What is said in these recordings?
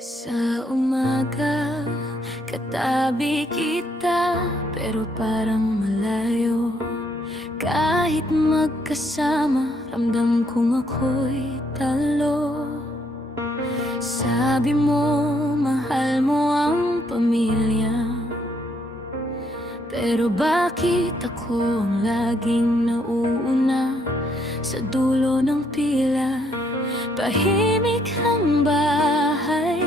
Sa umaga, katabi kita, pero parang malayo. Kahit magkasama, ramdam kong ako'y talo. Sabi mo, mahal mo ang pamilya, pero bakit ako ang laging nauuna sa dulo ng pila? Tahimik ang bahay,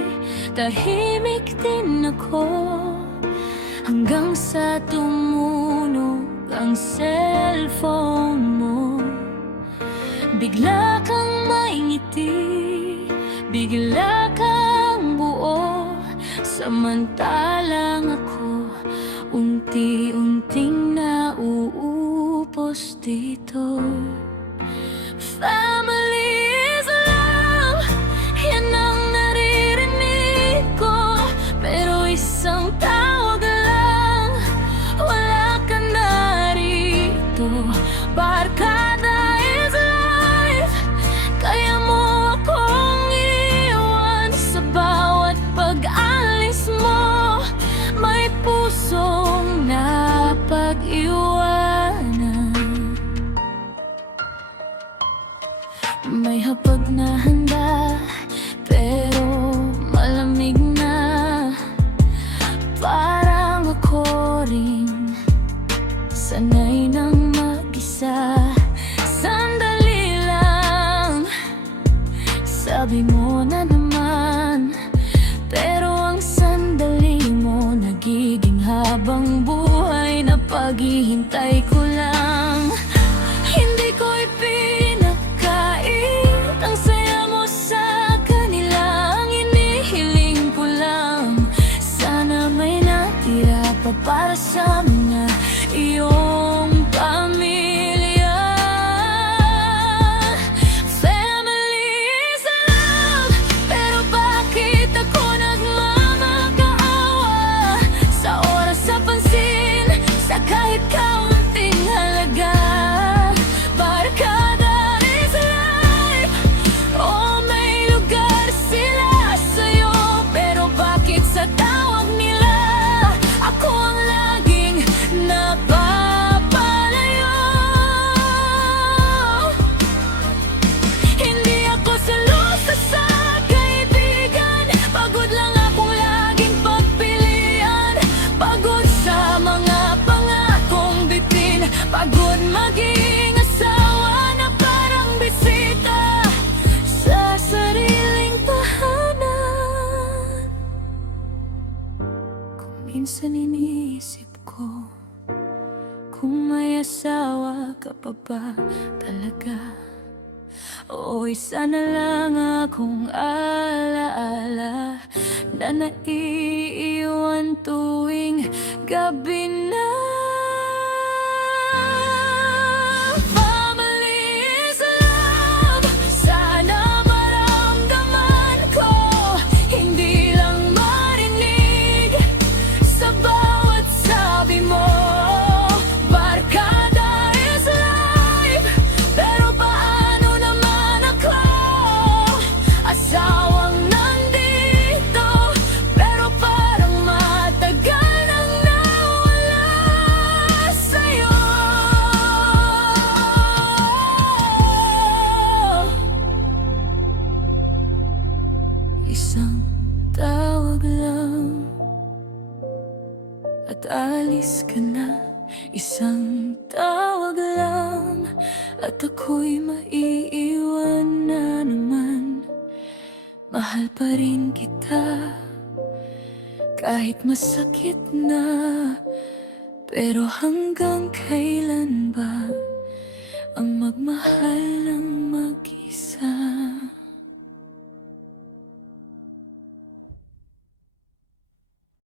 tahimik din ako, hanggang sa tumunog ang cellphone mo. Bigla kang maingiti, bigla kang buo, samantalang ako unti-unting nauupos dito. Family is love, yan ang naririnig ko, pero isang tawag lang, wala ka na rito. Barkada is life, kaya mo akong iwan. Sa bawat pag-alis mo, may pusong napag-iwanan. May hapag na handa, pero malamig na. Parang ako rin sanay ng mag-isa. Sandali lang, sabi mo na naman, pero ang sandali mo nagiging habang buhay na paghihintay ko lang. Hindi ko ipinakait ang saya mo sa kanila. Ang inihiling ko lang, sana may natira pa para sa mga iyong pamilya. Family is love, pero bakit ako nagmamakaawa? Sa oras, sa pansin, sa kahit kaunting halaga. Barkada is life, oh may lugar sila sa'yo, pero bakit sa tawag nila ako ang laging napapalayo? Hindi ako selosa sa kaibigan, pagod lang akong laging pagpilian. Pagod sa mga pangakong bitin, pagod maging asawa na parang bisita sa sariling tahanan. Kung minsan iniisip ko, kung may asawa ka pa ba talaga? O isa na lang akong alaala na naiiwan tuwing gabi na. Family is love, sana maramdaman ko, hindi lang marinig sa bawat sabi mo. Barkada is life, pero paano naman ako? Asawang nandito, pero parang matagal nang nawala sa'yo. Isang tawag lang at alis ka na. Isang tawag lang at ako'y maiiwan na naman. Mahal pa rin kita kahit masakit na, pero hanggang kailan ba?